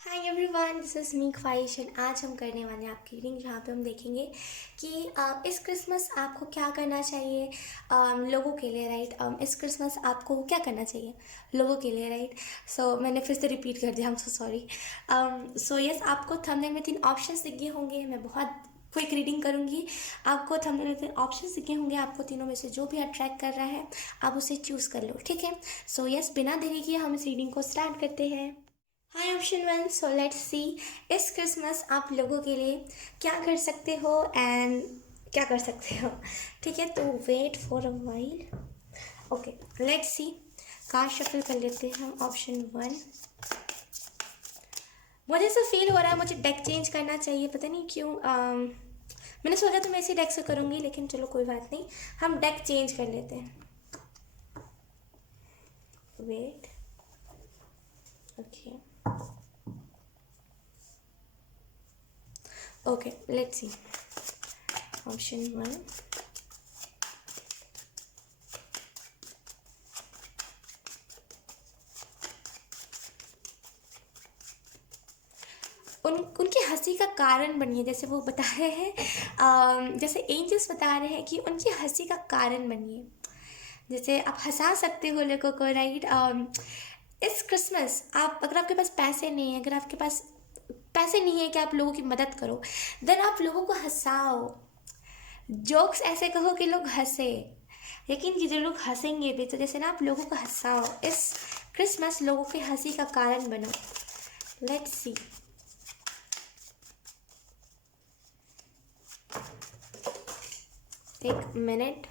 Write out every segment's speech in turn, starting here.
Hi everyone, this is me ख्वाहिश and आज हम करने वाले हैं आपकी रीडिंग जहाँ पे हम देखेंगे कि इस क्रिसमस आपको क्या करना चाहिए लोगों के लिए, राइट। इस क्रिसमस आपको क्या करना चाहिए लोगों के लिए, राइट। सो मैंने फिर से रिपीट कर दिया, आई am so sorry. So yes, आपको थंबनेल में 3 ऑप्शंस दिखे होंगे। मैं बहुत क्विक रीडिंग करूँगी। आपको थंबनेल में 3 ऑप्शंस दिखे होंगे। आपको तीनों में से जो भी अट्रैक्ट कर रहा है आप उसे चूज़ कर लो, ठीक है। सो यस, बिना देरी किए हम इस रीडिंग को स्टार्ट करते हैं। Hi option one, so let's see इस क्रिसमस आप लोगों के लिए क्या कर सकते हो एंड क्या कर सकते हो, ठीक है। तो wait for a while. Okay, let's see. Card shuffle कर लेते हैं हम। ऑप्शन वन, मुझे ऐसा फील हो रहा है मुझे डेक चेंज करना चाहिए, पता नहीं क्यों। मैंने सोचा तो मैं इसी डेक से करूँगी, लेकिन चलो कोई बात नहीं, हम डेक चेंज कर लेते हैं। Wait, okay okay, let's see. Option one, उनकी हंसी का कारण बनिए, जैसे वो बता रहे हैं, जैसे एंजल्स बता रहे हैं कि उनकी हंसी का कारण बनिए। जैसे आप हंसा सकते हो लोगों को, राइट। इस क्रिसमस आप, अगर आपके पास पैसे नहीं है, अगर आपके पास पैसे नहीं है कि आप लोगों की मदद करो, देन आप लोगों को हंसाओ। जोक्स ऐसे कहो कि लोग हंसे। यकीन कीजिए लोग हंसेंगे भी। तो जैसे ना, आप लोगों को हंसाओ इस क्रिसमस, लोगों की हंसी का कारण बनो। Let's see. एक मिनट।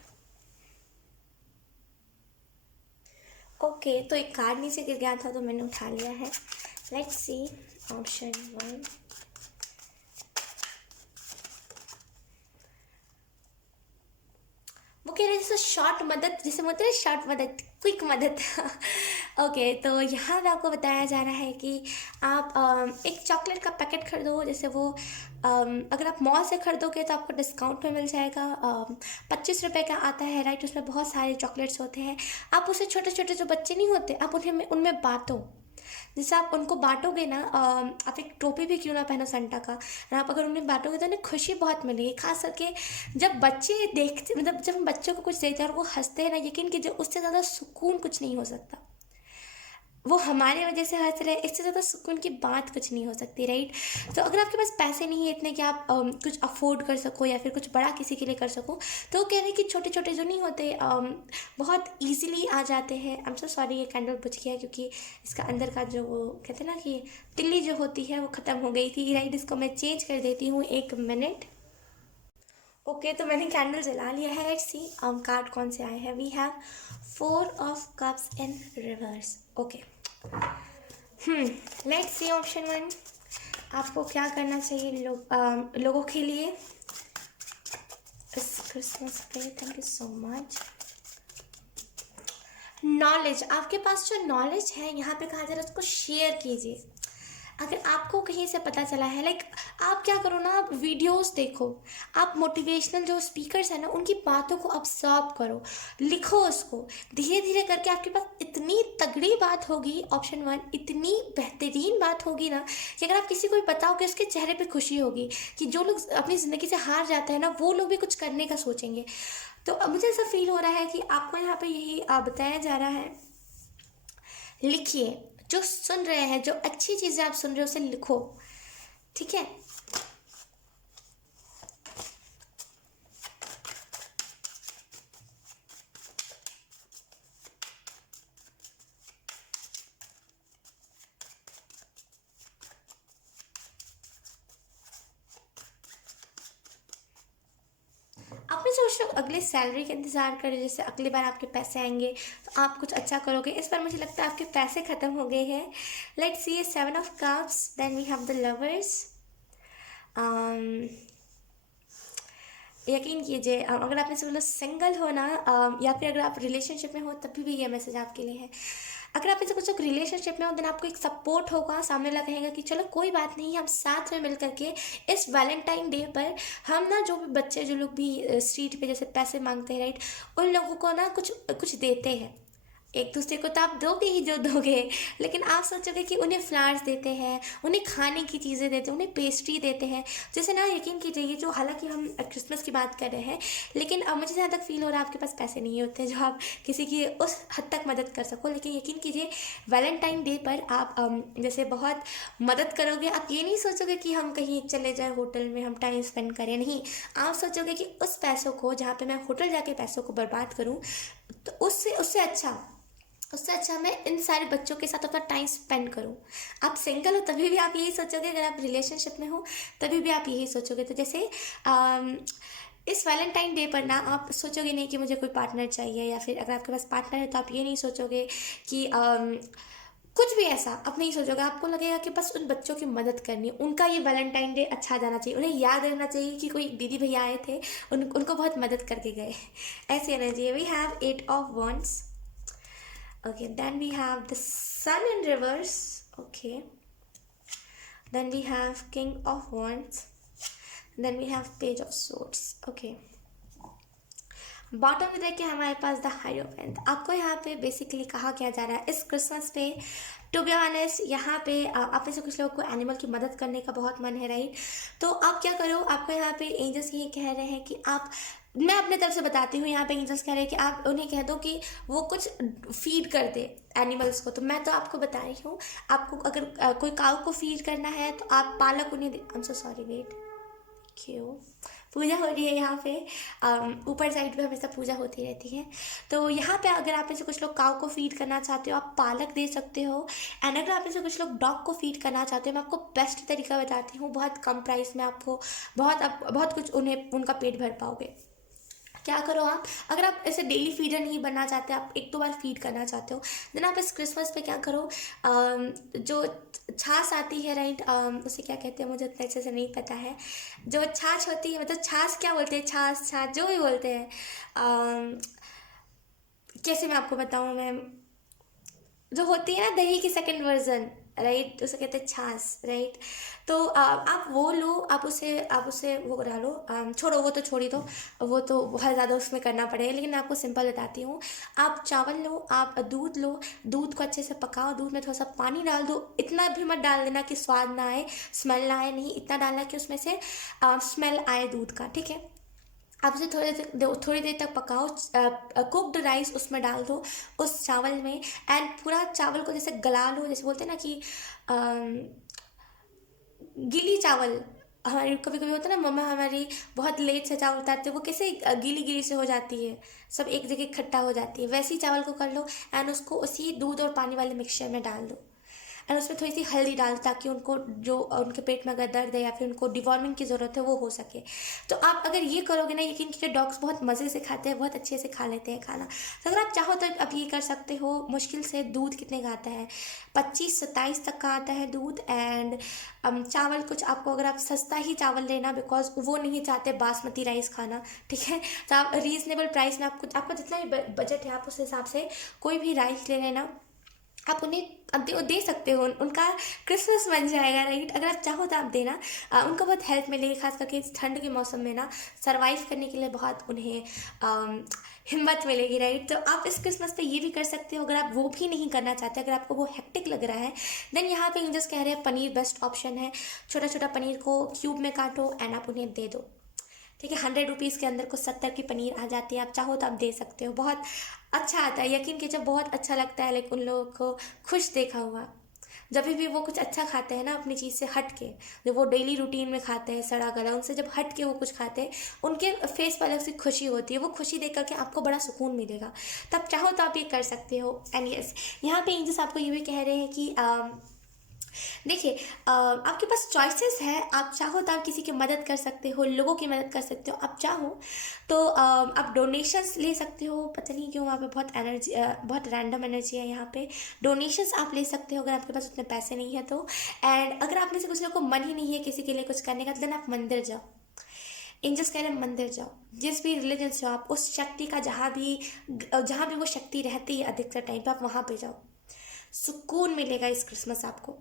ओके, तो एक कार्ड नीचे गिर गया था तो मैंने उठा लिया है। Let's see. ऑप्शन वन, वो कह रहे हैं जैसे शॉर्ट मदद, जैसे बोलते हैं शॉर्ट मदद, क्विक मदद। ओके, तो यहाँ पे आपको बताया जा रहा है कि आप एक चॉकलेट का पैकेट खरीदो। जैसे वो अगर आप मॉल से खरीदोगे तो आपको डिस्काउंट में मिल जाएगा। 25 रुपये का आता है, राइट। उसमें बहुत सारे चॉकलेट्स होते हैं। आप उसे छोटे छोटे जो बच्चे नहीं होते, आप उन्हें उनमें बांटो। जैसे आप उनको बांटोगे ना, आप एक टोपी भी क्यों ना पहनो संटा का, और आप अगर उन्हें बांटोगे तो उन्हें खुशी बहुत मिलेगी। खास करके जब बच्चे देखते, मतलब जब हम बच्चों को कुछ देते हैं और वो हंसते हैं ना, यकीन कीजिए उससे ज़्यादा सुकून कुछ नहीं हो सकता। वो हमारे वजह से हंस रहे हैं, इससे ज़्यादा सुकून की बात कुछ नहीं हो सकती, राइट। तो अगर आपके पास पैसे नहीं है इतने कि आप कुछ अफोर्ड कर सको या फिर कुछ बड़ा किसी के लिए कर सको, तो वो कह रहे हैं कि छोटे छोटे जो नहीं होते, बहुत ईजिली आ जाते हैं। आई एम सो सॉरी, ये कैंडल बुझ गया क्योंकि इसका अंदर का जो वो कहते हैं ना कि तिल्ली जो होती है वो ख़त्म हो गई थी, राइट। इसको मैं चेंज कर देती हूँ, एक मिनट। ओके, तो मैंने कैंडल जला लिया है। लेट्स सी कार्ड कौन से आए हैं। We have 4 of cups in reverse. Okay, let's see. Option one, आपको क्या करना चाहिए लोगों के लिए इस क्रिसमस पे। Thank you so much. Knowledge, आपके पास जो नॉलेज है यहाँ पे कहा जा रहा है उसको शेयर कीजिए। अगर आपको कहीं से पता चला है, लाइक आप क्या करो ना, आप वीडियोस देखो, आप मोटिवेशनल जो स्पीकर्स हैं ना उनकी बातों को ऑब्जर्व करो, लिखो उसको। धीरे धीरे करके आपके पास इतनी तगड़ी बात होगी, ऑप्शन वन, इतनी बेहतरीन बात होगी ना कि अगर आप किसी को भी बताओगे उसके चेहरे पे खुशी होगी। कि जो लोग अपनी ज़िंदगी से हार जाते हैं ना, वो लोग भी कुछ करने का सोचेंगे। तो अब मुझे ऐसा फील हो रहा है कि आपको यहाँ पे यही बताया जा रहा है, लिखिए। जो सुन रहे हैं, जो अच्छी चीज़ें आप सुन रहे हो उसे लिखो, ठीक है। आपने सोच लो अगले सैलरी का इंतज़ार करो, जैसे अगली बार आपके पैसे आएंगे तो आप कुछ अच्छा करोगे। इस बार मुझे लगता है आपके पैसे ख़त्म हो गए हैं। Let's see 7 of cups, then we have the lovers. यकीन कीजिए, अगर आप में से मतलब सिंगल हो ना, या फिर अगर आप रिलेशनशिप में हो तभी भी ये मैसेज आपके लिए है। अगर आप में से कुछ लोग रिलेशनशिप में हो, देन आपको एक सपोर्ट होगा, सामने वाला कहेगा कि चलो कोई बात नहीं, हम साथ में मिल करके इस वैलेंटाइन डे पर हम ना, जो भी बच्चे, जो लोग भी स्ट्रीट पे जैसे पैसे मांगते हैं, राइट, उन लोगों को ना कुछ कुछ देते हैं। एक दूसरे को तो आप दोगे ही जो दोगे, लेकिन आप सोचोगे कि उन्हें फ्लावर्स देते हैं, उन्हें खाने की चीज़ें देते हैं, उन्हें पेस्ट्री देते हैं। जैसे ना यकीन कीजिए, ये जो हालांकि हम क्रिसमस की बात कर रहे हैं, लेकिन मुझे जहाँ तक फील हो रहा है आपके पास पैसे नहीं होते जो आप किसी की उस हद तक मदद कर सको। लेकिन यकीन कीजिए वैलेंटाइन डे पर आप जैसे बहुत मदद करोगे। आप ये नहीं सोचोगे कि हम कहीं चले जाए होटल में हम टाइम स्पेंड करें, नहीं। आप सोचोगे कि उस पैसों को, जहाँ पे मैं होटल जाके पैसों को बर्बाद करूँ, तो उससे अच्छा मैं इन सारे बच्चों के साथ अपना टाइम स्पेंड करूं। आप सिंगल हो तभी भी आप यही सोचोगे, अगर आप रिलेशनशिप में हो तभी भी आप यही सोचोगे। तो जैसे अम, इस वैलेंटाइन डे पर ना आप सोचोगे नहीं कि मुझे कोई पार्टनर चाहिए, या फिर अगर आपके पास पार्टनर है तो आप ये नहीं सोचोगे कि कुछ भी ऐसा आप नहीं सोचोगे। आपको लगेगा कि बस उन बच्चों की मदद करनी है, उनका ये वैलेंटाइन डे अच्छा जाना चाहिए, उन्हें याद रहना चाहिए कि कोई दीदी भैया आए थे, उनको बहुत मदद करके गए। ऐसी रहना चाहिए। We have 8 of Wands. Okay, then we have the sun in reverse. Okay, then we have King of Wands, then we have Page of Swords. Okay, bottom में देखिए हमारे पास द हाइरोफेंट। आपको यहाँ पे बेसिकली कहा क्या जा रहा है इस क्रिसमस पे, टू बी ऑनेस्ट यहाँ पे आप में से कुछ लोगों को एनिमल की मदद करने का बहुत मन है, राइट। तो आप क्या करो, आपको यहाँ पे एंजल्स ये कह रहे हैं कि आप, मैं अपने तरफ से बताती हूँ, यहाँ पे एंजल्स कह रहे हैं कि आप उन्हें कह दो कि वो कुछ फीड कर दे एनिमल्स को। तो मैं तो आपको बता रही हूँ, आपको अगर कोई काऊ को फीड करना है तो आप पालक उन्हें दे। I am so sorry, wait, क्यों पूजा हो रही है यहाँ पे, ऊपर साइड पे हमेशा पूजा होती रहती है। तो यहाँ पे अगर आप में से कुछ लोग काऊ को फीड करना चाहते हो, आप पालक दे सकते हो। एंड अगर आप में से कुछ लोग डॉग को फीड करना चाहते हो, मैं आपको बेस्ट तरीका बताती हूँ, बहुत कम प्राइस में आपको बहुत कुछ उन्हें उनका पेट भर पाओगे। क्या करो आप, अगर आप ऐसे डेली फीडर नहीं बनना चाहते, आप 1-2 बार फीड करना चाहते हो, देन आप इस क्रिसमस पे क्या करो, जो छाछ आती है, राइट, उसे क्या कहते हैं मुझे उतना अच्छे से नहीं पता है। जो छाछ होती है, मतलब छाछ क्या बोलते हैं, छाछ छाछ जो भी बोलते हैं, कैसे मैं आपको बताऊँ मैम, जो होती है ना दही की सेकंड वर्जन, राइट, उसे कहते हैं छाछ, राइट। तो आप वो लो, आप उसे वो डालो, छोड़ो वो तो छोड़ ही दो, वो तो बहुत ज़्यादा उसमें करना पड़ेगा, लेकिन मैं आपको सिंपल बताती हूँ। आप चावल लो, आप दूध लो, दूध को अच्छे से पकाओ, दूध में थोड़ा सा पानी डाल दो, इतना भी मत डाल देना कि स्वाद ना आए, स्मेल ना आए, नहीं, इतना डालना कि उसमें से स्मेल आए दूध का, ठीक है। आप उसे थोड़ी देर तक पकाओ, कुक्ड राइस उसमें डाल दो उस चावल में, एंड पूरा चावल को जैसे गला लो, जैसे बोलते हैं ना कि गीली चावल, हमारी कभी कभी होता है ना, मम्मा हमारी बहुत लेट से चावल उतारते हैं, वो कैसे गीली गीली से हो जाती है, सब एक जगह इकट्ठा हो जाती है, वैसे ही चावल को कर लो, एंड उसको उसी दूध और पानी वाले मिक्सचर में डाल दो, एंड उसमें थोड़ी सी हल्दी डाल, ताकि उनको जो उनके पेट में अगर दर्द है या फिर उनको डिवॉर्मिंग की ज़रूरत है वो हो सके। तो आप अगर ये करोगे ना, यकीन कीजिए डॉग्स बहुत मज़े से खाते हैं, बहुत अच्छे से खा लेते हैं खाना। तो अगर आप चाहो तो आप ये कर सकते हो। मुश्किल से दूध कितने का आता है, 25-27 तक का आता है दूध। एंड चावल कुछ आपको, अगर आप सस्ता ही चावल लेना, बिकॉज वो नहीं चाहते बासमती राइस खाना, ठीक है। तो आप रीज़नेबल प्राइस में, आपको जितना भी बजट है आप उस हिसाब से कोई भी राइस ले लेना, आप उन्हें अब दे सकते हो, उनका क्रिसमस बन जाएगा, राइट। अगर आप चाहो तो आप देना, उनको बहुत हेल्प मिलेगी, खास करके इस ठंड के मौसम में ना सरवाइव करने के लिए बहुत उन्हें हिम्मत मिलेगी, राइट। तो आप इस क्रिसमस पे ये भी कर सकते हो। अगर आप वो भी नहीं करना चाहते, अगर आपको वो हेक्टिक लग रहा है, देन यहाँ पे एंजल्स कह रहे हैं पनीर बेस्ट ऑप्शन है। छोटा छोटा पनीर को क्यूब में काटो एंड आप उन्हें दे दो, ठीक है। 100 रुपीज़ के अंदर कुछ 70 की पनीर आ जाती है, आप चाहो तो आप दे सकते हो। बहुत अच्छा आता है, यकीन कीजिए बहुत अच्छा लगता है, लाइक उन लोगों को खुश देखा हुआ, जब भी वो कुछ अच्छा खाते हैं ना अपनी चीज़ से हट के, जो वो डेली रूटीन में खाते हैं सड़ा गला, उनसे जब हट के वो कुछ खाते हैं, उनके फेस पर अलग से खुशी होती है, वो खुशी देख करके आपको बड़ा सुकून मिलेगा। तब चाहो तो आप ये कर सकते हो। एंड यस, यहाँ पे एंजल्स आपको ये भी कह रहे हैं कि देखिए, आपके पास चॉइसेस है। आप चाहो तो आप किसी की मदद कर सकते हो, लोगों की मदद कर सकते हो। आप चाहो तो आप डोनेशंस ले सकते हो। पता नहीं क्यों वहाँ पे बहुत एनर्जी, बहुत रैंडम एनर्जी है यहाँ पे। डोनेशंस आप ले सकते हो अगर आपके पास उतने पैसे नहीं है तो। एंड अगर आप में से कुछ लोगों को मन ही नहीं है किसी के लिए कुछ करने का, देन आप मंदिर जाओ। एंजल्स कह रहे हैं मंदिर जाओ, जिस भी रिलीजन से हो आप, उस शक्ति का जहाँ भी वो शक्ति रहती है अधिकतर टाइम पे, आप वहाँ पे जाओ, सुकून मिलेगा इस क्रिसमस आपको।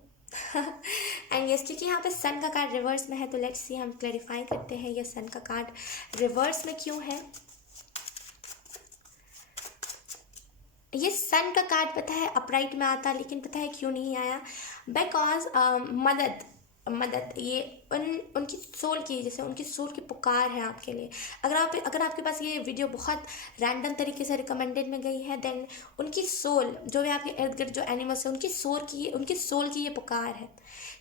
एंड यस, क्योंकि यहाँ पे सन का कार्ड रिवर्स में है, तो लेट्स सी, हम क्लैरिफाई करते हैं ये सन का कार्ड रिवर्स में क्यों है। ये सन का कार्ड पता है अपराइट में आता, लेकिन पता है क्यों नहीं आया? बिकॉज मदद, मदद ये उनकी सोल की, जैसे उनकी सोल की पुकार है आपके लिए। अगर आपके पास ये वीडियो बहुत रैंडम तरीके से रिकमेंडेड में गई है, देन उनकी सोल, जो भी आपके इर्द गिर्द जो एनिमल्स है, उनकी सोल की ये पुकार है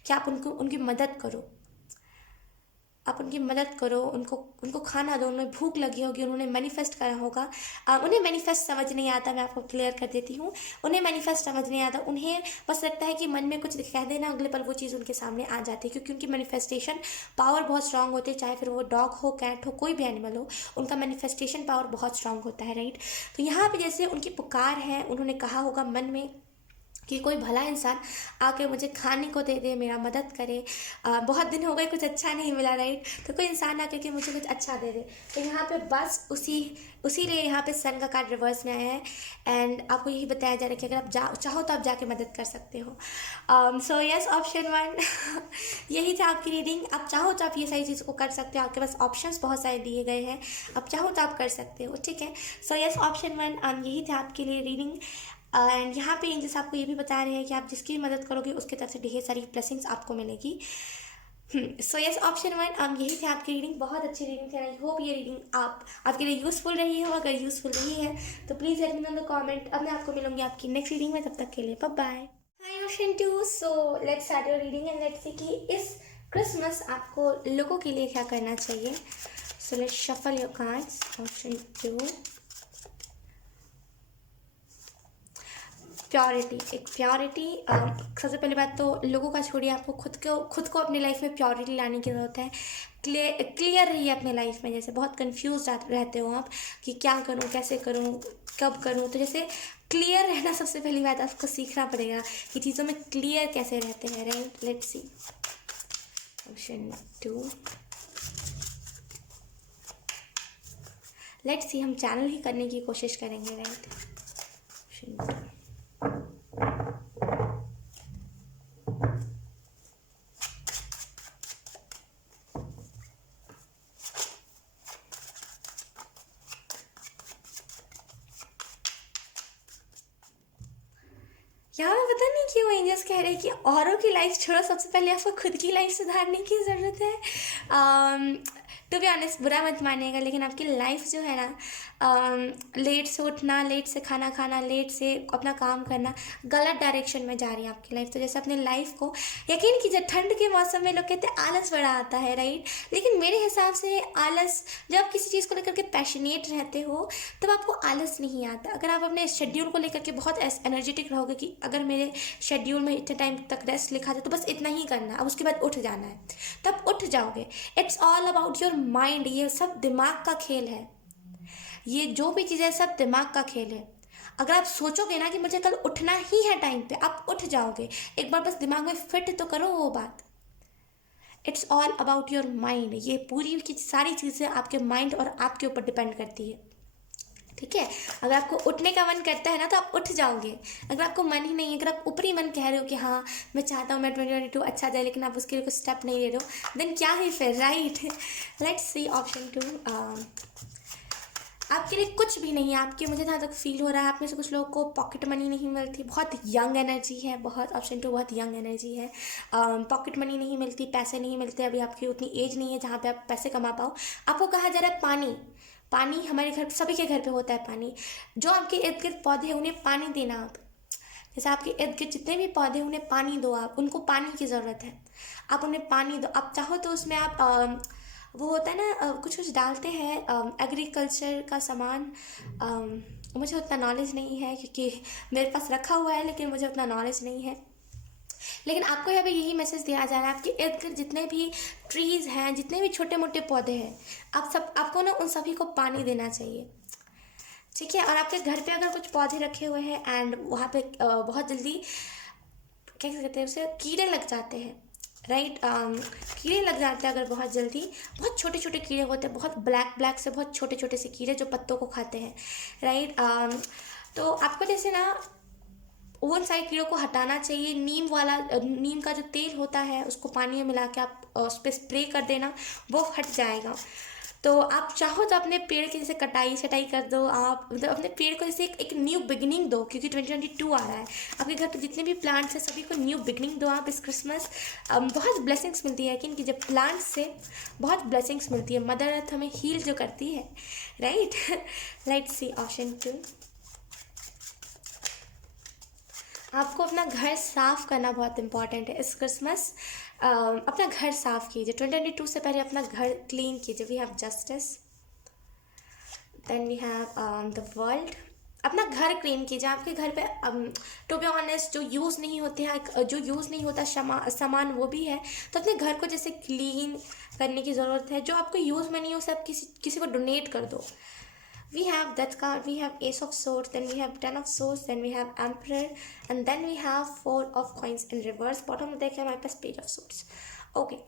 कि आप उनकी मदद करो, आप उनकी मदद करो, उनको उनको खाना दो। उन्हें भूख लगी होगी, उन्होंने मैनिफेस्ट करा होगा। उन्हें मैनिफेस्ट समझ नहीं आता, मैं आपको क्लियर कर देती हूँ। उन्हें मैनिफेस्ट समझ नहीं आता, उन्हें बस लगता है कि मन में कुछ कह देना, अगले पल वो चीज़ उनके सामने आ जाती है, क्योंकि उनकी मैनिफेस्टेशन पावर बहुत स्ट्रांग होती है। चाहे फिर वो डॉग हो, कैट हो, कोई भी एनिमल हो, उनका मैनिफेस्टेशन पावर बहुत स्ट्रांग होता है, राइट। तो यहाँ पर जैसे उनकी पुकार है, उन्होंने कहा होगा मन में कि कोई भला इंसान आके मुझे खाने को दे दे, मेरा मदद करे। बहुत दिन हो गए, कुछ अच्छा नहीं मिला, राइट। तो कोई इंसान आके कि मुझे कुछ अच्छा दे दे। तो यहाँ पे बस उसी लिए यहाँ पे सन का कार्ड रिवर्स में आया है। एंड आपको यही बताया जा रहा है कि अगर आप चाहो तो आप जाके मदद कर सकते हो। सो यस, ऑप्शन 1 यही था आपकी रीडिंग। आप चाहो तो आप ये सारी चीज़ों को कर सकते हो, आपके पास ऑप्शंस बहुत सारे दिए गए हैं, आप चाहो तो आप कर सकते हो, ठीक है। सो यस, ऑप्शन 1 यही था आपके लिए रीडिंग। एंड यहाँ पे एंजल्स आपको ये भी बता रहे हैं कि आप जिसकी मदद करोगे उसकी तरफ से ढेर सारी ब्लेसिंग्स आपको मिलेगी। सो यस, ऑप्शन 1 यही थी आपकी रीडिंग। बहुत अच्छी रीडिंग थी। आई होप ये रीडिंग आपके लिए यूज़फुल रही हो। अगर यूज़फुल रही है तो please let me know in the comment. अब मैं आपको मिलूंगी आपकी नेक्स्ट रीडिंग में, तब तक के लिए bye bye. Hi option 2, so let's start your reading and let's see कि इस क्रिसमस आपको लोगों के लिए क्या करना चाहिए। So let's shuffle your cards. Option 2, purity. एक प्योरिटी, सबसे पहली बात तो लोगों का छोड़िए, आपको खुद को अपनी लाइफ में प्योरिटी लाने की ज़रूरत है। क्लियर रहिए अपने लाइफ में। जैसे बहुत कंफ्यूज रहते हो आप कि क्या करूँ, कैसे करूँ, कब करूँ। तो जैसे क्लियर रहना सबसे पहली बात आपको सीखना पड़ेगा कि चीज़ों में क्लियर कैसे रहते हैं, right. Let's see option 2। Let's see, हम चैनल ही करने की कोशिश करेंगे, राइट। ऑप्शन 2, यहाँ पे पता नहीं क्यों एंजल्स कह रहे हैं कि औरों की लाइफ छोड़ो, सबसे पहले आपको खुद की लाइफ सुधारने की ज़रूरत है। टू बी ऑनेस्ट, बुरा मत मानिएगा, लेकिन आपकी लाइफ जो है ना, लेट से उठना, लेट से खाना खाना, लेट से अपना काम करना, गलत डायरेक्शन में जा रही है आपकी लाइफ। तो जैसे अपने लाइफ को यकीन कीजिए, ठंड के मौसम में लोग कहते हैं आलस बड़ा आता है, राइट। लेकिन मेरे हिसाब से आलस, जब आप किसी चीज़ को लेकर के पैशनेट रहते हो तब आपको आलस नहीं आता। अगर आप अपने शेड्यूल को लेकर के बहुत एनर्जेटिक रहोगे कि अगर मेरे शेड्यूल में इतने टाइम तक रेस्ट लिखा था तो बस इतना ही करना है, अब उसके बाद उठ जाना है, तब उठ जाओगे। It's all about your mind. ये सब दिमाग का खेल है। ये जो भी चीज़ें सब दिमाग का खेल है। अगर आप सोचोगे ना कि मुझे कल उठना ही है टाइम पे, आप उठ जाओगे। एक बार बस दिमाग में फिट तो करो वो बात। It's all about your mind. ये पूरी की सारी चीज़ें आपके माइंड और आपके ऊपर डिपेंड करती है, ठीक है। अगर आपको उठने का मन करता है ना तो आप उठ जाओगे। अगर आपको मन ही नहीं है, अगर आप ऊपरी मन कह रहे हो कि हाँ मैं चाहता हूँ मैं 2022 अच्छा जाए, लेकिन आप उसके लिए कुछ स्टेप नहीं ले रहे हो, देन क्या ही फिर, राइट। Let's see option 2। आपके लिए कुछ भी नहीं है। आपके, मुझे जहाँ तक फील हो रहा है, आप में से कुछ लोगों को पॉकेट मनी नहीं मिलती। बहुत यंग एनर्जी है, बहुत। ऑप्शन 2 बहुत यंग एनर्जी है। पॉकेट मनी नहीं मिलती, पैसे नहीं मिलते। अभी आपकी उतनी एज नहीं है जहाँ पे आप पैसे कमा पाओ। आपको कहा जा रहा है पानी। पानी हमारे घर, सभी के घर पे होता है पानी। जो आपके इर्द गिर्द पौधे हैं उन्हें पानी देना आप। जैसे आपके इर्द गिर्द जितने भी पौधे हैं उन्हें पानी दो आप। उनको पानी की ज़रूरत है, आप उन्हें पानी दो। आप चाहो तो उसमें आप वो होता है ना, कुछ कुछ डालते हैं एग्रीकल्चर का सामान। मुझे उतना नॉलेज नहीं है क्योंकि मेरे पास रखा हुआ है, लेकिन मुझे उतना नॉलेज नहीं है। लेकिन आपको यहाँ पे यही मैसेज दिया जा रहा है, आपके इर्द गिर्द जितने भी ट्रीज़ हैं, जितने भी छोटे मोटे पौधे हैं, आपको ना उन सभी को पानी देना चाहिए, ठीक है। और आपके घर पे अगर कुछ पौधे रखे हुए हैं एंड वहाँ पे बहुत जल्दी क्या कहते हैं उसे, कीड़े लग जाते हैं, राइट। कीड़े लग जाते हैं अगर बहुत जल्दी। बहुत छोटे छोटे कीड़े होते हैं, बहुत ब्लैक से बहुत छोटे छोटे से कीड़े जो पत्तों को खाते हैं, राइट। तो आपको जैसे ना उन सारे कीड़ों को हटाना चाहिए। नीम का जो तेल होता है उसको पानी में मिला के आप उस पर स्प्रे कर देना, वो हट जाएगा। तो आप चाहो तो अपने पेड़ की जैसे कटाई छटाई कर दो, आप मतलब अपने पेड़ को जैसे एक न्यू बिगिनिंग दो, क्योंकि 2022 आ रहा है। आपके घर पे जितने भी प्लांट्स हैं सभी को न्यू बिगिनिंग दो आप इस क्रिसमस। बहुत ब्लेसिंग्स मिलती है कि इनकी जब प्लांट्स से बहुत ब्लेसिंग्स मिलती है। मदर अर्थ हमें हील जो करती है, राइट। Let's see option 2। आपको अपना घर साफ़ करना बहुत इंपॉर्टेंट है इस क्रिसमस। अपना घर साफ़ कीजिए 2022 से पहले, अपना घर क्लीन कीजिए। We have justice, then we have the world. अपना घर क्लीन कीजिए। आपके घर पे टू बी ऑनेस्ट जो यूज़ नहीं होते हैं, जो यूज़ नहीं होता सामान वो भी है, तो अपने घर को जैसे क्लीन करने की ज़रूरत है। जो आपको यूज़ में नहीं हो सब किसी को डोनेट कर दो। We have that card, we have Ace of Swords, then we have Ten of Swords, then we have Emperor, and then we have Four of Coins in reverse. Bottom में देखिए हमारे पास Page of Swords. Okay.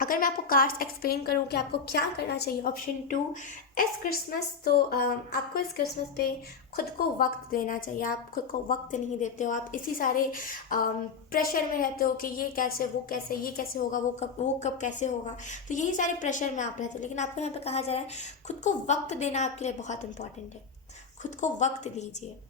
अगर मैं आपको cards explain करूँ कि आपको क्या करना चाहिए ऑप्शन 2 इस क्रिसमस, तो आपको इस क्रिसमस पे खुद को वक्त देना चाहिए। आप खुद को वक्त नहीं देते हो, आप इसी सारे प्रेशर में रहते हो कि ये कैसे, वो कैसे, ये कैसे होगा, वो कब कैसे होगा। तो यही सारे प्रेशर में आप रहते हो। लेकिन आपको यहाँ पे कहा जा रहा है खुद को वक्त देना आपके लिए बहुत इंपॉर्टेंट है। खुद को वक्त दीजिए।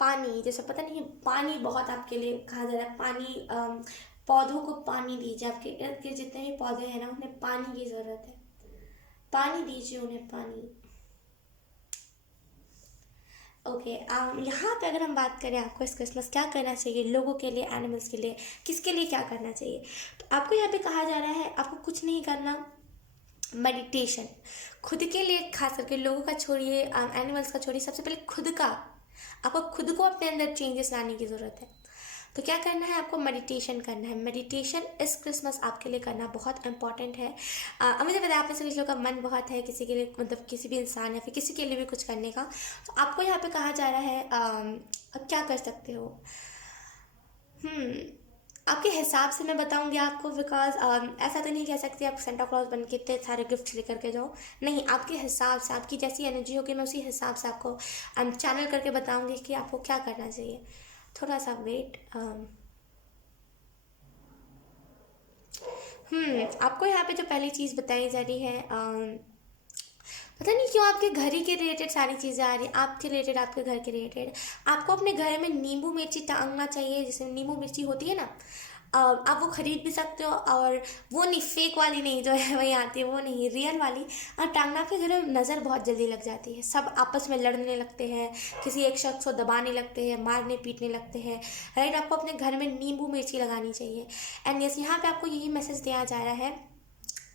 पानी, जैसे पता नहीं पानी बहुत आपके लिए कहा जा रहा है। पानी, पौधों को पानी दीजिए। आपके इर्द गिर्द जितने भी पौधे हैं ना, उन्हें पानी की ज़रूरत है। पानी दीजिए उन्हें, पानी। ओके, यहाँ पे अगर हम बात करें आपको इस क्रिसमस क्या करना चाहिए, लोगों के लिए, एनिमल्स के लिए, किसके लिए क्या करना चाहिए, तो आपको यहाँ पे कहा जा रहा है आपको कुछ नहीं करना। मेडिटेशन खुद के लिए, खास करके लोगों का छोड़िए, एनिमल्स का छोड़िए, सबसे पहले खुद का, आपको खुद को अपने अंदर चेंजेस लाने की ज़रूरत है। तो क्या करना है, आपको मेडिटेशन करना है। मेडिटेशन इस क्रिसमस आपके लिए करना बहुत इंपॉर्टेंट है। मुझे पता है आप में से कुछ लोगों का मन बहुत है किसी के लिए, मतलब किसी भी इंसान या फिर किसी के लिए भी कुछ करने का। तो आपको यहाँ पे कहा जा रहा है क्या कर सकते हो। आपके हिसाब से मैं बताऊंगी आपको, बिकॉज ऐसा तो नहीं कह सकती आप सेंटा क्लॉज बन के इतने सारे गिफ्ट लेकर के जाओ। नहीं, आपके हिसाब से, आपकी जैसी एनर्जी होगी मैं उसी हिसाब से आपको चैनल करके बताऊंगी कि आपको क्या करना चाहिए। थोड़ा सा वेट। आपको यहाँ पे जो पहली चीज़ बताई जा रही है, पता नहीं क्यों आपके घर ही के रिलेटेड सारी चीज़ें आ रही हैं, आपके रिलेटेड, आपके घर के रिलेटेड। आपको अपने घर में नींबू मिर्ची टांगना चाहिए। जैसे नींबू मिर्ची होती है ना, आप वो ख़रीद भी सकते हो, और वो नहीं, फेक वाली नहीं जो है वही आती है, वो नहीं, रियल वाली। और टांगना आपके घर में नज़र बहुत जल्दी लग जाती है। सब आपस में लड़ने लगते हैं, किसी एक शख्स को दबाने लगते हैं, मारने पीटने लगते हैं, राइट। आपको अपने घर में नींबू मिर्ची लगानी चाहिए। एंड यस, यहाँ पे आपको यही मैसेज दिया जा रहा है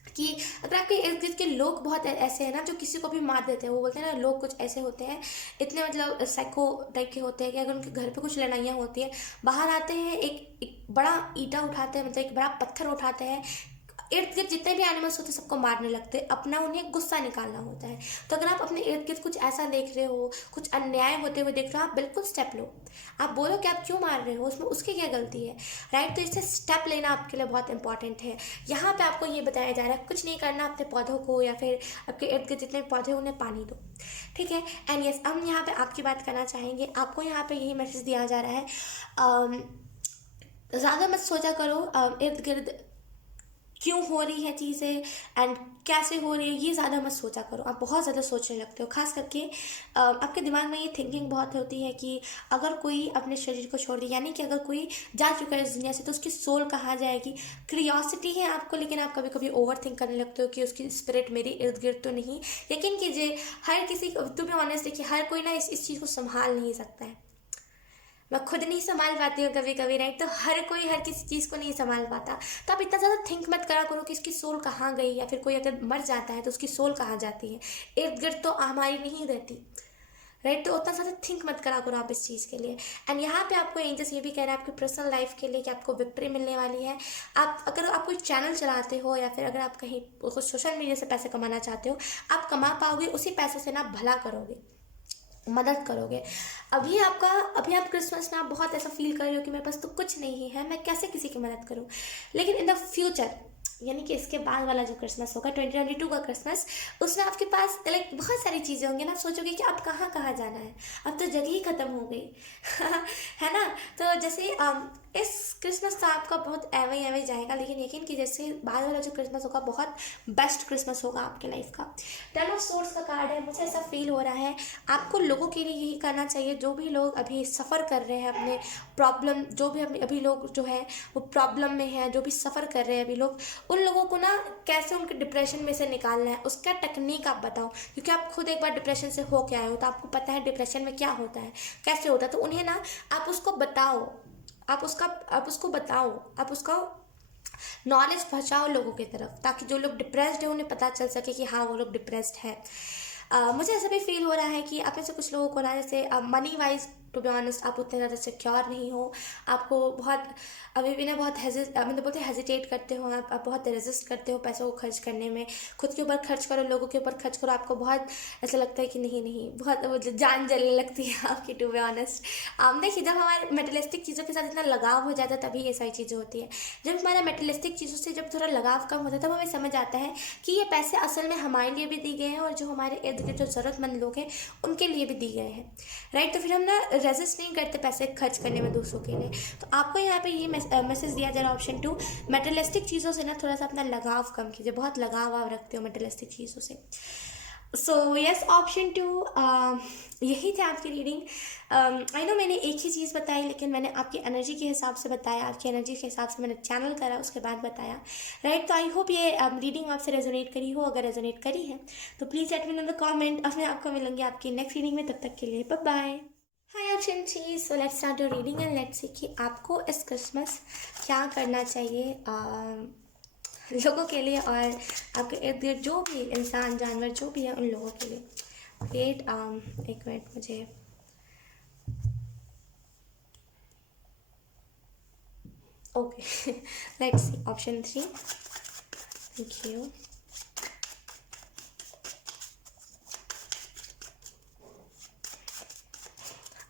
कि अगर आपके इर्द गिर्द के लोग बहुत ऐसे हैं ना जो किसी को भी मार देते हैं, वो बोलते हैं ना लोग कुछ ऐसे होते हैं, इतने मतलब साइको टाइप के होते हैं कि अगर उनके घर पे कुछ लड़ाइयाँ होती है, बाहर आते हैं, एक बड़ा ईंटा उठाते हैं, मतलब एक बड़ा पत्थर उठाते हैं, इर्द गिर्द जितने भी एनिमल्स होते हैं सबको मारने लगते हैं, अपना उन्हें गुस्सा निकालना होता है। तो अगर आप अपने इर्द गिर्द कुछ ऐसा देख रहे हो, कुछ अन्याय होते हुए देख रहे हो, आप बिल्कुल स्टेप लो। आप बोलो कि आप क्यों मार रहे हो, उसमें उसकी क्या गलती है, राइट। तो इससे स्टेप लेना आपके लिए बहुत इंपॉर्टेंट है। यहाँ पे आपको ये बताया जा रहा है कुछ नहीं करना, अपने पौधों को या फिर आपके इर्द गिर्द जितने पौधे उन्हें पानी दो, ठीक है। एंड यस, हम यहाँ पे आपकी बात करना चाहेंगे। आपको यहाँ पे यही मैसेज दिया जा रहा है, ज़्यादा मत सोचा करो इर्द गिर्द क्यों हो रही है चीज़ें एंड कैसे हो रही है, ये ज़्यादा मत सोचा करो। आप बहुत ज़्यादा सोचने लगते हो, खास करके आपके दिमाग में ये थिंकिंग बहुत होती है कि अगर कोई अपने शरीर को छोड़ दे, यानी कि अगर कोई जा चुका है इस दुनिया से, तो उसकी सोल कहाँ जाएगी। क्यूरियोसिटी है आपको, लेकिन आप कभी कभी ओवर थिंक करने लगते हो कि उसकी स्पिरिट मेरी इर्द गिर्द तो नहीं। यकीन कीजिए, हर किसी को, टू बी ऑनेस्ट, देखिए हर कोई ना इस चीज़ को संभाल नहीं सकता है। मैं खुद नहीं संभाल पाती हूँ कभी कभी, राइट। तो हर कोई हर किसी चीज़ को नहीं संभाल पाता। तो आप इतना ज़्यादा थिंक मत करा करो कि इसकी सोल कहाँ गई, या फिर कोई अगर मर जाता है तो उसकी सोल कहाँ जाती है, इर्द गिर्द तो हमारी नहीं रहती, राइट। तो उतना ज़्यादा थिंक मत करा करो आप इस चीज़ के लिए। एंड यहाँ पे आपको एंजल्स ये भी कह रहे हैं आपकी पर्सनल लाइफ के लिए कि आपको विक्ट्री मिलने वाली है। आप अगर आप कोई चैनल चलाते हो, या फिर अगर आप कहीं कुछ सोशल मीडिया से पैसे कमाना चाहते हो, आप कमा पाओगे, उसी पैसे से ना भला करोगे, मदद करोगे। अभी आप क्रिसमस में आप बहुत ऐसा फील कर रहे हो कि मेरे पास तो कुछ नहीं है, मैं कैसे किसी की मदद करूं। लेकिन इन द फ्यूचर यानी कि इसके बाद वाला जो क्रिसमस होगा 2022 का क्रिसमस, उसमें आपके पास लाइक बहुत सारी चीज़ें होंगी ना, आप सोचोगे कि अब कहाँ कहाँ जाना है, अब तो जगह ही ख़त्म हो गई है ना। तो जैसे इस क्रिसमस तो आपका बहुत एवे जाएगा, लेकिन यकीन कि जैसे बाद वाला जो क्रिसमस होगा बहुत बेस्ट क्रिसमस होगा आपके लाइफ का। 10 ऑफ सोर्स का कार्ड है, मुझे ऐसा फील हो रहा है आपको लोगों के लिए यही करना चाहिए, जो भी लोग अभी सफ़र कर रहे हैं अपने प्रॉब्लम, जो भी अभी लोग जो है वो प्रॉब्लम में है, जो भी सफ़र कर रहे हैं अभी लोग, उन लोगों को ना कैसे उनके डिप्रेशन में से निकालना है उसका टेक्निक आप बताओ, क्योंकि आप खुद एक बार डिप्रेशन से हो के आए हो तो आपको पता है डिप्रेशन में क्या होता है, कैसे होता है। तो उन्हें ना आप उसको बताओ, आप उसको बताओ, आप उसका नॉलेज पहुंचाओ लोगों की तरफ, ताकि जो लोग डिप्रेस्ड है उन्हें पता चल सके कि हाँ वो लोग डिप्रेस्ड है। मुझे ऐसा भी फील हो रहा है कि आप में से कुछ लोगों को ना, जैसे money wise to be honest आप उतने ज़्यादा सिक्योर नहीं हो, आपको बहुत अभी भी ना बहुत मतलब बोलते हेजिटेट करते हो, आप बहुत रेजिस्ट करते हो पैसों को खर्च करने में, खुद के ऊपर खर्च करो, लोगों के ऊपर खर्च करो, आपको बहुत ऐसा लगता है कि नहीं नहीं, बहुत मतलब जान जलने लगती है आपकी टू बी ऑनेस्ट। देखिए जब हमारे मेटलिस्टिक चीज़ों के साथ इतना लगाव हो जाता है तभी ये सारी चीज़ें होती है। जब हमारा मेटलिस्टिक चीज़ों से जब थोड़ा लगाव कम होता है तब हमें समझ आता है कि ये पैसे असल में हमारे लिए भी दिए गए हैं और जो हमारे इर्द गिर्द जो ज़रूरतमंद लोग हैं उनके लिए भी दिए गए हैं, राइट। तो फिर हम ना रेजिस्ट नहीं करते पैसे खर्च करने में दूसरों के लिए। तो आपको यहाँ पे ये मैसेज दिया जा रहा है ऑप्शन 2, मेटलिस्टिक चीज़ों से ना थोड़ा सा अपना लगाव कम कीजिए, बहुत लगाव आप रखते हो मेटलिस्टिक चीज़ों से। सो यस ऑप्शन 2, यही थे आपकी रीडिंग। आई नो मैंने एक ही चीज़ बताई, लेकिन मैंने आपकी एनर्जी के हिसाब से बताया, आपकी एनर्जी के हिसाब से मैंने चैनल करा, उसके बाद बताया, राइट। तो आई होप ये रीडिंग आपसे रेजोनेट करी हो, अगर रेजोनेट करी है तो please let me know in the comment. अब मैं आपको मिलूंगी आपकी नेक्स्ट रीडिंग में, तब तक के लिए bye bye. Hi option 3, so let's start your reading and let's see कि आपको इस क्रिसमस क्या करना चाहिए लोगों के लिए और आपके इर्द गिर्द जो भी इंसान जानवर जो भी है उन लोगों के लिए। वेट एक मिनट, मुझे okay let's see option 3, thank you.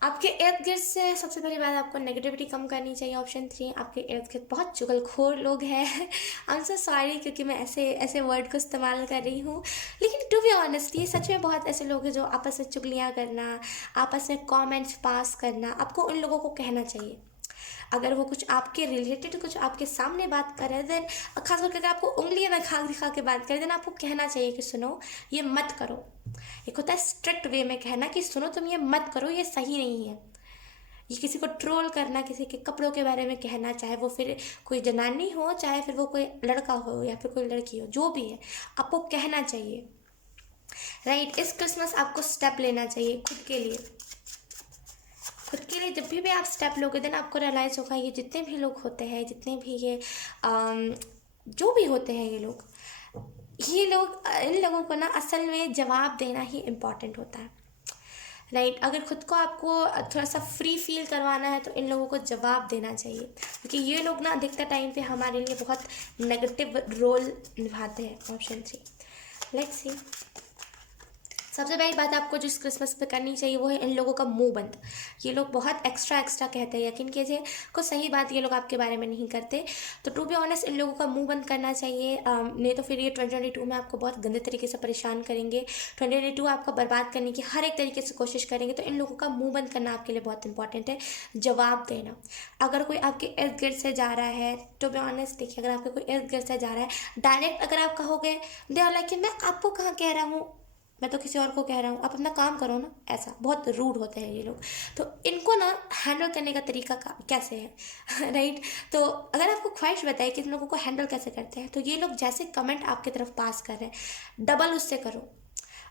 आपके इर्द गिर्द से सबसे पहली बात आपको नेगेटिविटी कम करनी चाहिए। ऑप्शन 3, आपके इर्द गिर्द बहुत चुगलखोर लोग हैं आई एम सो सॉरी क्योंकि मैं ऐसे वर्ड को इस्तेमाल कर रही हूँ, लेकिन टू बी ऑनेस्ट ये सच में बहुत ऐसे लोग हैं जो आपस में चुगलियाँ करना, आपस में कमेंट्स पास करना, आपको उन लोगों को कहना चाहिए। अगर वो कुछ आपके रिलेटेड कुछ आपके सामने बात कर रहे हैं देन, खास करके अगर आपको उंगलियां दिखा दिखा के बात करें देन आपको कहना चाहिए कि सुनो ये मत करो। एक होता है स्ट्रिक्ट वे में कहना कि सुनो तुम ये मत करो, ये सही नहीं है। ये किसी को ट्रोल करना, किसी के कपड़ों के बारे में कहना, चाहे वो फिर कोई जनानी हो, चाहे फिर वो कोई लड़का हो या फिर कोई लड़की हो, जो भी है आपको कहना चाहिए, राइट। इस क्रिसमस आपको स्टेप लेना चाहिए खुद के लिए। खुद के लिए जब भी आप स्टेप लोगे देन आपको रियलाइज़ होगा ये जितने भी लोग होते हैं, जितने भी ये जो भी होते हैं ये लोग इन लोगों को ना असल में जवाब देना ही इम्पॉर्टेंट होता है, राइट। अगर खुद को आपको थोड़ा सा फ्री फील करवाना है तो इन लोगों को जवाब देना चाहिए, क्योंकि ये लोग ना अधिकतर टाइम पे हमारे लिए बहुत नेगेटिव रोल निभाते हैं। Option 3, let's see. सबसे पहली बात आपको जो इस क्रिसमस पे करनी चाहिए वो है इन लोगों का मुंह बंद। ये लोग बहुत एक्स्ट्रा कहते हैं, यकीन कीजिए को सही बात ये लोग आपके बारे में नहीं करते। तो टू बी ऑनेस्ट इन लोगों का मुंह बंद करना चाहिए, नहीं तो फिर ये 2022 में आपको बहुत गंदे तरीके से परेशान करेंगे। 2022 आपको बर्बाद करने की हर एक तरीके से कोशिश करेंगे। तो इन लोगों का मुँह बंद करना आपके लिए बहुत इंपॉर्टेंट है। जवाब देना, अगर कोई आपके इर्द गिर्द से जा रहा है, टू बी ऑनेस्ट देखिए अगर आपके कोई इर्द गिर्द से जा रहा है, डायरेक्ट अगर आप कहोगे दे आर लाइक कि मैं आपको कहाँ कह रहा हूँ, मैं तो किसी और को कह रहा हूँ, आप अपना काम करो ना, ऐसा बहुत रूड होते हैं ये लोग। तो इनको ना हैंडल करने का तरीका कैसे है राइट। तो अगर आपको ख्वाहिश बताए कि इन लोगों को हैंडल कैसे करते हैं, तो ये लोग जैसे कमेंट आपकी तरफ पास कर रहे हैं डबल उससे करो।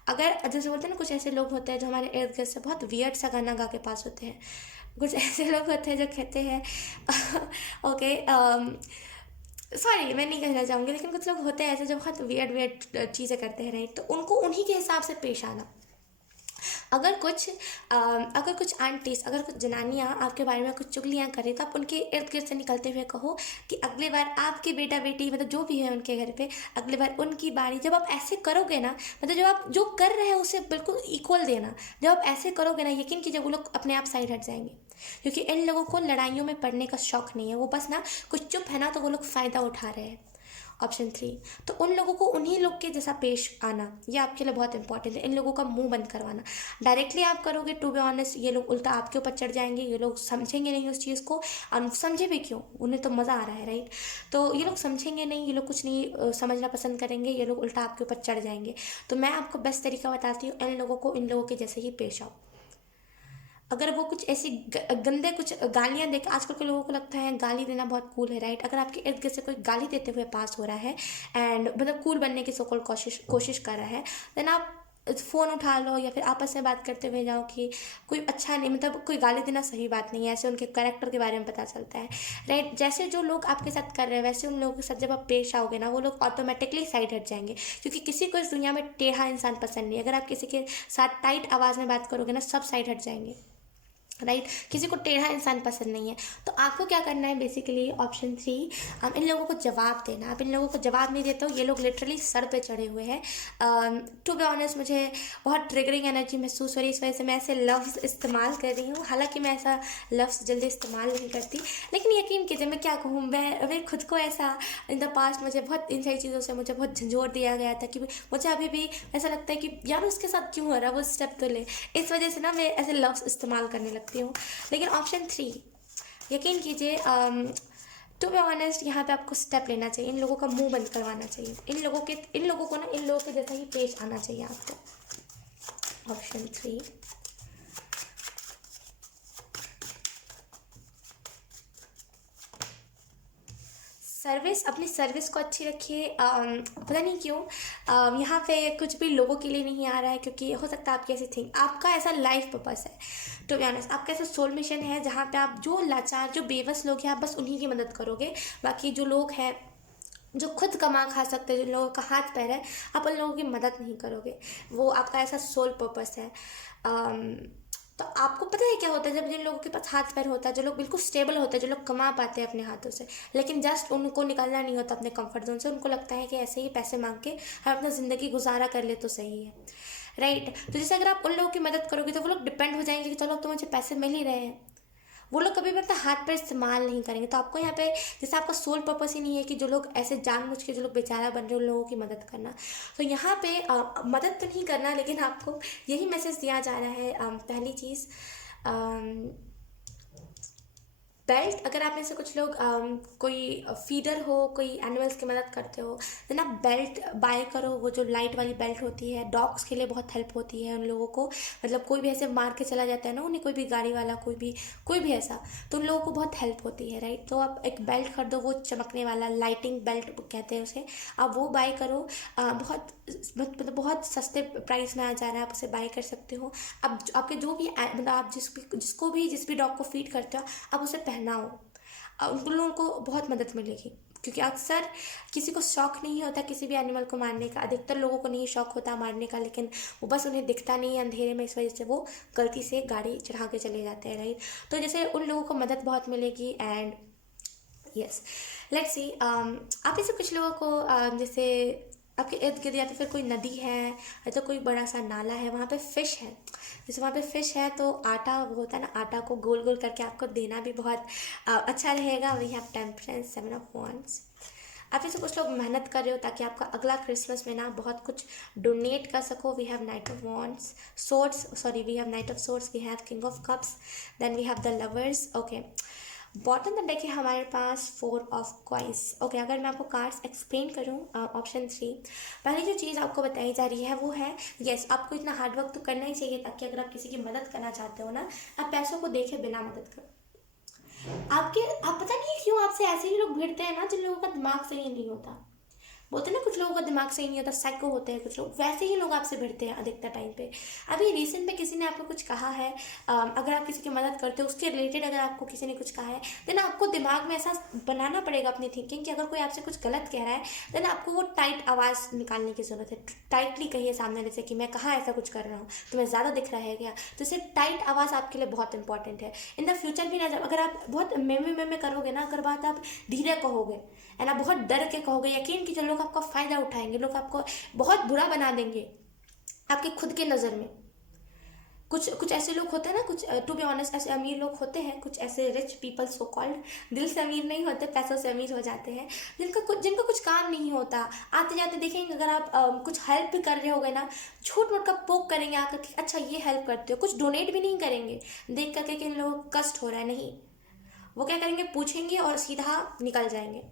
अगर जैसे बोलते हैं ना कुछ ऐसे लोग होते हैं जो हमारे इर्द गिर्द से बहुत वियर्ड सा गाना गा के पास होते हैं, कुछ ऐसे लोग होते हैं जो कहते हैं ओके सॉरी मैं नहीं कहना चाहूँगी, लेकिन कुछ लोग होते हैं ऐसे जो बहुत वियर्ड चीज़ें करते हैं, राइट। तो उनको उन्हीं के हिसाब से पेश आना। अगर कुछ आंटीज, अगर कुछ जनानियाँ आपके बारे में कुछ चुगलियाँ करें तो आप उनके इर्द गिर्द से निकलते हुए कहो कि अगली बार आपके बेटा बेटी मतलब जो भी है उनके घर पे अगली बार उनकी बारी। जब आप ऐसे करोगे ना, मतलब जब आप जो कर रहे हैं उसे बिल्कुल इक्वल देना। जब आप ऐसे करोगे ना, यकीन कीजिए वो लोग अपने आप साइड हट जाएंगे, क्योंकि इन लोगों को लड़ाइयों में पड़ने का शौक नहीं है। वो बस ना कुछ चुप है ना तो वो लोग फ़ायदा उठा रहे हैं। ऑप्शन 3, तो उन लोगों को उन्हीं लोग के जैसा पेश आना, ये आपके लिए बहुत इंपॉर्टेंट है। इन लोगों का मुंह बंद करवाना। डायरेक्टली आप करोगे, टू बी ऑनेस्ट, ये लोग उल्टा आपके ऊपर चढ़ जाएंगे, ये लोग समझेंगे नहीं उस चीज़ को। और समझे भी क्यों, उन्हें तो मज़ा आ रहा है, राइट। तो ये लोग समझेंगे नहीं, ये लोग कुछ नहीं समझना पसंद करेंगे, ये लोग उल्टा आपके ऊपर चढ़ जाएंगे। तो मैं आपको बेस्ट तरीका बताती हूँ, इन लोगों को इन लोगों के जैसे ही पेश आओ। अगर वो कुछ ऐसी गंदे कुछ गालियाँ देख, आजकल के लोगों को लगता है गाली देना बहुत कूल है, राइट। अगर आपके इर्द गिर्द से कोई गाली देते हुए पास हो रहा है एंड मतलब कूल बनने की सोकॉल्ड कोशिश कर रहा है, देन आप फ़ोन उठा लो या फिर आपस में बात करते हुए जाओ कि कोई अच्छा नहीं, मतलब कोई गाली देना सही बात नहीं है, ऐसे उनके कैरेक्टर के बारे में पता चलता है, राइट। जैसे जो लोग आपके साथ कर रहे हैं वैसे उन लोगों के साथ जब आप पेश आओगे ना, वो लोग ऑटोमेटिकली साइड हट जाएंगे, क्योंकि किसी को इस दुनिया में टेढ़ा इंसान पसंद नहीं। अगर आप किसी के साथ टाइट आवाज़ में बात करोगे ना, सब साइड हट जाएंगे, राइट। किसी को टेढ़ा इंसान पसंद नहीं है। तो आपको क्या करना है, बेसिकली ऑप्शन 3, आप इन लोगों को जवाब देना। आप इन लोगों को जवाब नहीं देते हो, ये लोग लिटरली सर पे चढ़े हुए हैं। टू बी ऑनेस्ट, मुझे बहुत ट्रिगरिंग एनर्जी महसूस हो रही है, इस वजह से मैं ऐसे लफ्ज़ इस्तेमाल कर रही हूँ। हालांकि मैं ऐसा लफ्ज़ जल्दी इस्तेमाल नहीं करती, लेकिन यकीन कीजिए मैं क्या कहूँ, मैं खुद को ऐसा इन द पास्ट मुझे बहुत इन सारी चीज़ों से मुझे बहुत झंझोर दिया गया था कि मुझे अभी भी ऐसा लगता है कि यार उसके साथ क्यों हो रहा है, वो स्टेप तो ले। इस वजह से ना मैं ऐसे लफ्ज़ इस्तेमाल करने लगती हूँ। लेकिन ऑप्शन 3, यकीन कीजिए, टू बी ऑनेस्ट, यहाँ पे आपको स्टेप लेना चाहिए, इन लोगों का मुंह बंद करवाना चाहिए, इन लोगों को ना इन लोगों के जैसा ही पेश आना चाहिए आपको। ऑप्शन 3, सर्विस, अपनी सर्विस को अच्छी रखिए। पता नहीं क्यों यहाँ पे कुछ भी लोगों के लिए नहीं आ रहा है, क्योंकि हो सकता है आपकी ऐसी थिंक, आपका ऐसा लाइफ पर्पस है, टू बी ऑनेस्ट, आपका ऐसा सोल मिशन है जहाँ पे आप जो लाचार, जो बेबस लोग हैं, आप बस उन्हीं की मदद करोगे। बाकी जो लोग हैं जो खुद कमा खा सकते हैं, जिन लोगों का हाथ पैर है, आप उन लोगों की मदद नहीं करोगे। वो आपका ऐसा सोल पर्पस है। तो आपको पता है क्या होता है, जब जिन लोगों के पास हाथ पैर होता है, जो लोग बिल्कुल स्टेबल होते हैं, जो लोग कमा पाते हैं अपने हाथों से, लेकिन जस्ट उनको निकलना नहीं होता अपने कंफर्ट जोन से, उनको लगता है कि ऐसे ही पैसे मांग के हम अपना ज़िंदगी गुजारा कर ले तो सही है, राइट। तो जैसे अगर आप उन लोगों की मदद करोगे तो वो लोग डिपेंड हो जाएंगे कि चलो अब तो मुझे पैसे मिल ही रहे हैं, वो लोग कभी भी अपना हाथ पैर इस्तेमाल नहीं करेंगे। तो आपको यहाँ पे, जैसे आपका सोल पर्पस ही नहीं है कि जो लोग ऐसे जानबूझ के जो लोग बेचारा बन रहे हैं उन लोगों की मदद करना, तो यहाँ पे मदद तो नहीं करना, लेकिन आपको यही मैसेज दिया जा रहा है। पहली चीज़, बेल्ट, अगर आप में से कुछ लोग कोई फीडर हो, कोई एनिमल्स की मदद करते हो, देन आप बेल्ट बाय करो। वो जो लाइट वाली बेल्ट होती है, डॉग्स के लिए बहुत हेल्प होती है उन लोगों को, मतलब कोई भी ऐसे मार के चला जाता है ना उन्हें, कोई भी गाड़ी वाला, कोई भी ऐसा, तो उन लोगों को बहुत हेल्प होती है, राइट। तो आप एक बेल्ट खरीदो, वो चमकने वाला, लाइटिंग बेल्ट कहते हैं उसे, आप वो बाय करो। बहुत मतलब बहुत सस्ते प्राइस में आ जा रहा है, आप उसे बाय कर सकते हो। अब आपके जो भी मतलब आप जिस भी डॉग को फीड करते हो, आप उसे पहनाओ, उन लोगों को बहुत मदद मिलेगी। क्योंकि अक्सर किसी को शौक नहीं होता किसी भी एनिमल को मारने का, अधिकतर लोगों को नहीं शौक होता मारने का, लेकिन वो बस उन्हें दिखता नहीं है अंधेरे में, इस वजह से वो गलती से गाड़ी चढ़ा के चले जाते हैं, राइट। तो जैसे उन लोगों को मदद बहुत मिलेगी। एंड यस, लेट्स सी, आप ऐसे कुछ लोगों को जैसे आपके इर्द गिर्द या तो फिर कोई नदी है या तो कोई बड़ा सा नाला है, वहाँ पे फ़िश है, जैसे वहाँ पे फ़िश है तो आटा, वो होता है ना, आटा को गोल गोल करके आपको देना भी बहुत अच्छा रहेगा। We have temperance, 7 of wands। आप ऐसे कुछ लोग मेहनत कर रहे हो ताकि आपका अगला क्रिसमस में ना बहुत कुछ डोनेट कर सको। We have knight of wands, swords, sorry, we have knight of swords, we have king of cups, then we have the lovers. Okay, bottom में देखिए हमारे पास 4 ऑफ कॉइंस। ओके, अगर मैं आपको कार्ड्स एक्सप्लेन करूँ, ऑप्शन 3, पहली जो चीज़ आपको बताई जा रही है वो है, यस, आपको इतना हार्डवर्क तो करना ही चाहिए ताकि अगर आप किसी की मदद करना चाहते हो ना, आप पैसों को देखे बिना मदद करो। आप पता नहीं क्यों आपसे ऐसे ही लोग भिड़ते हैं ना जिन लोगों का दिमाग सही नहीं होता। बोलते हैं ना, कुछ लोगों का दिमाग सही नहीं होता, साइको होते हैं कुछ लोग, वैसे ही लोग आपसे भिड़ते हैं अधिकतर टाइम पे। अभी रिसेंट में किसी ने आपको कुछ कहा है, अगर आप किसी की मदद करते हो उसके रिलेटेड अगर आपको किसी ने कुछ कहा है, देन आपको दिमाग में ऐसा बनाना पड़ेगा अपनी थिंकिंग कि अगर कोई आपसे कुछ गलत कह रहा है, देन आपको वो टाइट आवाज़ निकालने की ज़रूरत है। टाइटली कहिए सामने, जैसे कि मैं कहाँ ऐसा कुछ कर रहा हूँ, तुम्हें ज़्यादा दिख रहा है क्या, तो इसे टाइट आवाज़ आपके लिए बहुत इंपॉर्टेंट है। इन द फ्यूचर भी ना, जब अगर आप बहुत में करोगे ना, अगर बात आप धीरे कहोगे है ना, बहुत डर के कहोगे, यकीन कीजिए लोग आपका फ़ायदा उठाएंगे, लोग आपको बहुत बुरा बना देंगे आपके खुद के नज़र में। कुछ कुछ ऐसे लोग होते हैं ना, कुछ टू बी ऑनेस्ट ऐसे अमीर लोग होते हैं, कुछ ऐसे रिच पीपल सो कॉल्ड, दिल से अमीर नहीं होते, पैसों से अमीर हो जाते हैं, जिनका कुछ काम नहीं होता। आते जाते देखेंगे अगर आप कुछ हेल्प भी कर रहे होगे ना, छोट मोट का पोक करेंगे आकर कि अच्छा ये हेल्प करते हो, कुछ डोनेट भी नहीं करेंगे देख करके कि इन लोगों को कष्ट हो रहा है, नहीं, वो क्या करेंगे, पूछेंगे और सीधा निकल जाएंगे।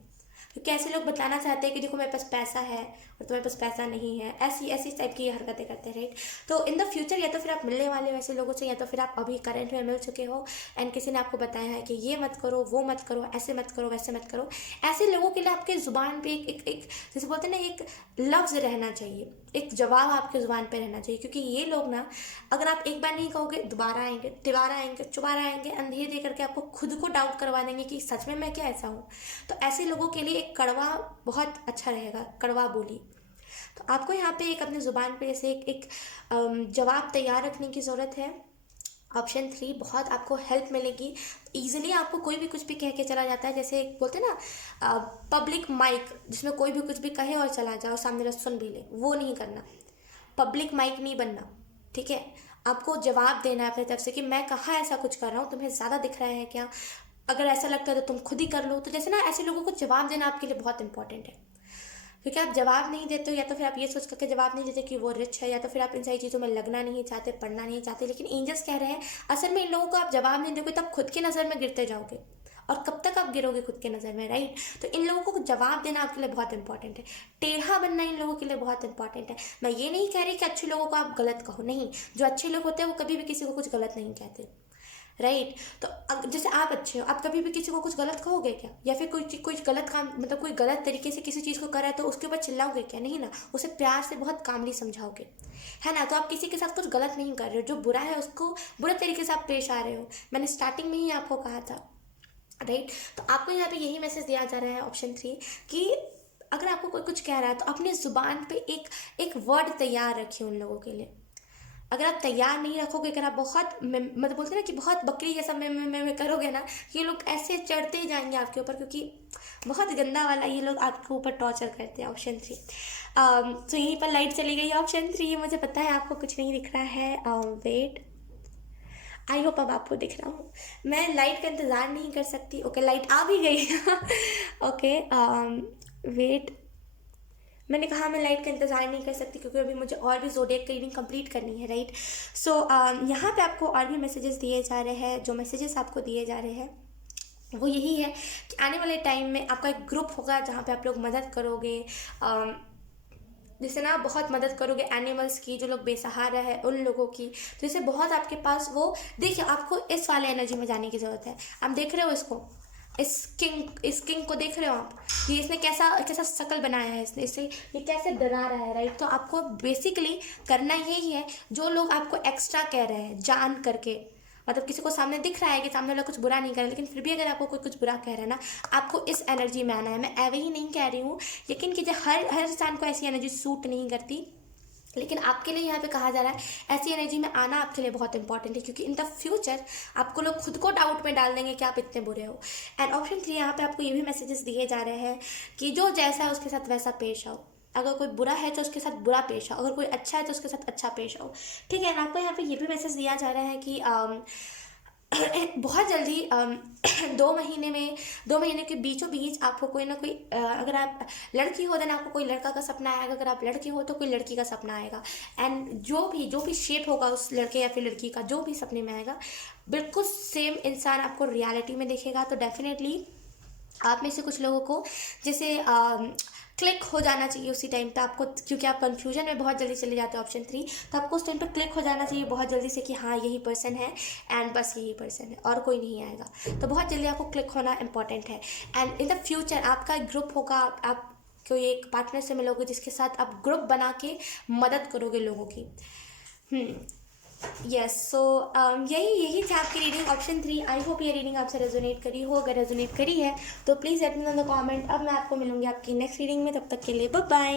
क्योंकि ऐसे लोग बताना चाहते हैं कि देखो मेरे पास पैसा है और तुम्हारे पास पैसा नहीं है, ऐसी ऐसी टाइप की हरकतें करते हैं, राइट। तो इन द फ्यूचर या तो फिर आप मिलने वाले हो ऐसे लोगों से, या तो फिर आप अभी करंट में मिल चुके हो एंड किसी ने आपको बताया है कि ये मत करो, वो मत करो, ऐसे मत करो, वैसे मत करो। ऐसे लोगों के लिए आपके ज़ुबान पे एक जैसे बोलते हैं ना, एक लफ्ज़ रहना चाहिए, एक जवाब आपके ज़ुबान पे रहना चाहिए। क्योंकि ये लोग ना, अगर आप एक बार नहीं कहोगे, दोबारा आएंगे, तिबारा आएंगे, चुबारा आएंगे, अंधेरे दे करके आपको खुद को डाउट करवा देंगे कि सच में मैं क्या ऐसा हूँ। तो ऐसे लोगों के लिए एक कड़वा बहुत अच्छा रहेगा, कड़वा बोली। तो आपको यहाँ पे एक अपने ज़ुबान पे ऐसे एक जवाब तैयार रखने की ज़रूरत है। ऑप्शन 3 बहुत आपको हेल्प मिलेगी। ईजिली आपको कोई भी कुछ भी कह के चला जाता है, जैसे बोलते हैं ना पब्लिक माइक, जिसमें कोई भी कुछ भी कहे और चला जाए और सामने वाला सुन भी ले, वो नहीं करना। पब्लिक माइक नहीं बनना, ठीक है। आपको जवाब देना है अपनी तरफ से कि मैं कहाँ ऐसा कुछ कर रहा हूँ, तुम्हें ज़्यादा दिख रहा है क्या, अगर ऐसा लगता है तो तुम खुद ही कर लो। तो जैसे ना, ऐसे लोगों को जवाब देना आपके लिए बहुत इंपॉर्टेंट है। क्योंकि आप जवाब नहीं देते हो, या तो फिर आप ये सोच करके जवाब नहीं देते कि वो रिच है, या तो फिर आप इन सारी चीज़ों में लगना नहीं चाहते, पढ़ना नहीं चाहते। लेकिन एंजल्स कह रहे हैं असल में इन लोगों को आप जवाब नहीं दोगे तब खुद की नज़र में गिरते जाओगे, और कब तक आप गिरोगे खुद की नज़र में, राइट। तो इन लोगों को जवाब देना आपके लिए बहुत इंपॉर्टेंट है। टेढ़ा बनना इन लोगों के लिए बहुत इंपॉर्टेंट है। मैं ये नहीं कह रही कि अच्छे लोगों को आप गलत कहो, नहीं, जो अच्छे लोग होते हैं वो कभी भी किसी को कुछ गलत नहीं कहते, राइट। तो जैसे आप अच्छे हो, आप कभी भी किसी को कुछ गलत कहोगे क्या, या फिर कोई गलत काम, मतलब कोई गलत तरीके से किसी चीज़ को कर रहा है तो उसके ऊपर चिल्लाओगे क्या, नहीं ना, उसे प्यार से बहुत कामली समझाओगे, है ना। तो आप किसी के साथ कुछ गलत नहीं कर रहे हो, जो बुरा है उसको बुरे तरीके से आप पेश आ रहे हो। मैंने स्टार्टिंग में ही आपको कहा था, राइट। तो आपको यहाँ पे यही मैसेज दिया जा रहा है ऑप्शन 3 कि अगर आपको कोई कुछ कह रहा है तो अपने ज़ुबान पे एक वर्ड तैयार रखिए उन लोगों के लिए। अगर आप तैयार नहीं रखोगे, अगर आप बहुत मतलब बोलते हैं ना कि बहुत बकरी जैसा में करोगे ना, ये लोग ऐसे चढ़ते ही जाएंगे आपके ऊपर, क्योंकि बहुत गंदा वाला ये लोग आपके ऊपर टॉर्चर करते हैं। ऑप्शन 3 तो यहीं पर लाइट चली गई। ऑप्शन 3 मुझे पता है आपको कुछ नहीं दिख रहा है, वेट, आई होप अब आपको दिख रहा हूँ। मैं लाइट का इंतज़ार नहीं कर सकती। ओके, लाइट आ भी गई। ओके, वेट, मैंने कहा मैं लाइट का इंतज़ार नहीं कर सकती क्योंकि अभी मुझे और भी ज़ोडिएक की रीडिंग कंप्लीट करनी है, राइट। सो यहाँ पे आपको और भी मैसेजेस दिए जा रहे हैं। जो मैसेजेस आपको दिए जा रहे हैं वो यही है कि आने वाले टाइम में आपका एक ग्रुप होगा जहाँ पे आप लोग मदद करोगे, जैसे ना बहुत मदद करोगे एनिमल्स की, जो लोग बेसहारा है उन लोगों की। तो जैसे बहुत आपके पास वो, देखिए आपको इस वाले एनर्जी में जाने की ज़रूरत है। आप देख रहे हो इसको, इस किंग को देख रहे हो आप, ये इसने कैसा शक्ल बनाया है, इसने ये कैसे डरा रहा है, राइट। तो आपको बेसिकली करना यही है, जो लोग आपको एक्स्ट्रा कह रहे हैं जान करके, मतलब किसी को सामने दिख रहा है कि सामने वाला कुछ बुरा नहीं कर रहा, लेकिन फिर भी अगर आपको कोई कुछ बुरा कह रहा है ना, आपको इस एनर्जी में आना है। मैं एवे ही नहीं कह रही हूँ, लेकिन कि हर इंसान को ऐसी एनर्जी सूट नहीं करती, लेकिन आपके लिए यहाँ पे कहा जा रहा है ऐसी एनर्जी में आना आपके लिए बहुत इंपॉर्टेंट है, क्योंकि इन द फ्यूचर आपको लोग खुद को डाउट में डाल देंगे कि आप इतने बुरे हो। एंड ऑप्शन 3 यहाँ पे आपको ये भी मैसेजेस दिए जा रहे हैं कि जो जैसा है उसके साथ वैसा पेश आओ। अगर कोई बुरा है तो उसके साथ बुरा पेश आओ, अगर कोई अच्छा है तो उसके साथ अच्छा पेश आओ, ठीक है। आपको यहाँ पे ये भी मैसेज दिया जा रहा है कि बहुत जल्दी 2 महीने के बीचों बीच आपको कोई ना कोई, अगर आप लड़की हो देन आपको कोई लड़का का सपना आएगा, अगर आप लड़के हो तो कोई लड़की का सपना आएगा। एंड जो भी शेप होगा उस लड़के या फिर लड़की का, जो भी सपने में आएगा, बिल्कुल सेम इंसान आपको रियलिटी में दिखेगा। तो डेफिनेटली आप में से कुछ लोगों को जैसे क्लिक हो जाना चाहिए उसी टाइम पे आपको, क्योंकि आप कंफ्यूजन में बहुत जल्दी चले जाते हो ऑप्शन 3, तो आपको उस टाइम पे क्लिक हो जाना चाहिए बहुत जल्दी से कि हाँ यही पर्सन है एंड बस यही पर्सन है और कोई नहीं आएगा। तो बहुत जल्दी आपको क्लिक होना इंपॉर्टेंट है। एंड इन द फ्यूचर आपका एक ग्रुप होगा, आप कोई एक पार्टनर से मिलोगे जिसके साथ आप ग्रुप बना के मदद करोगे लोगों की। यस, सो यही थी आपकी रीडिंग ऑप्शन 3। आई होप ये रीडिंग आपसे रेजोनेट करी हो। अगर रेजोनेट करी है तो please let me know in the comment. अब मैं आपको मिलूंगी आपकी नेक्स्ट रीडिंग में, तब तक के लिए बाय बाय।